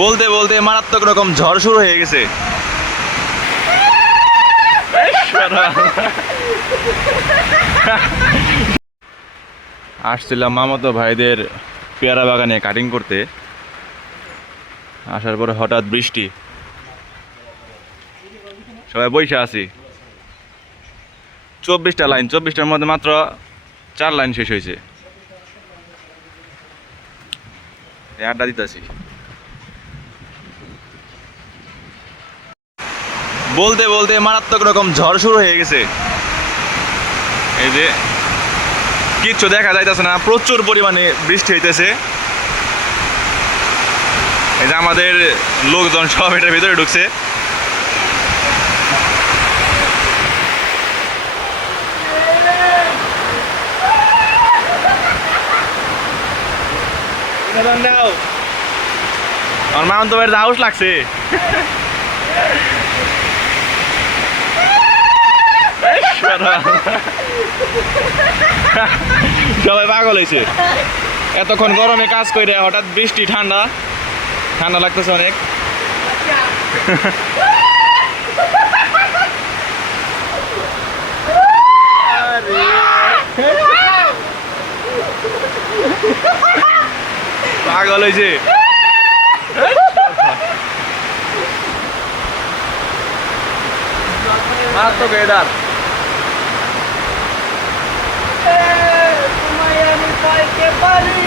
বলতে বলতে মারাত্মক রকম ঝড় শুরু হয়ে গেছে। আসছিলাম মামাতো ভাইদের পেয়ারা বাগানে কাটিং করতে, আসার পরে হঠাৎ বৃষ্টি, সবাই বইসা আছি। 24টা লাইন, 24টার মধ্যে মাত্র 4 লাইন শেষ হয়েছে। আড্ডা দিতেছি। বলতে বলতে মারাত্মক রকম ঝড় শুরু হয়ে গেছে। এই যে কিচ্ছু দেখা যাইতেছে না, প্রচুর পরিমাণে বৃষ্টি হইতেছে। এই যে আমাদের লোকজন সব এটার ভিতরে ঢুকছে। আমার মামন তো বের হাউস লাগছে। সবাই পাগল হয়েছে, এতক্ষণ গরমে কাজ করে হঠাৎ বৃষ্টি, ঠান্ডা ঠান্ডা লাগতেছে অনেক। পাগল হয়েছে। মারাত্মক ওয়েদার। তোমায় আমি পাইতে পারি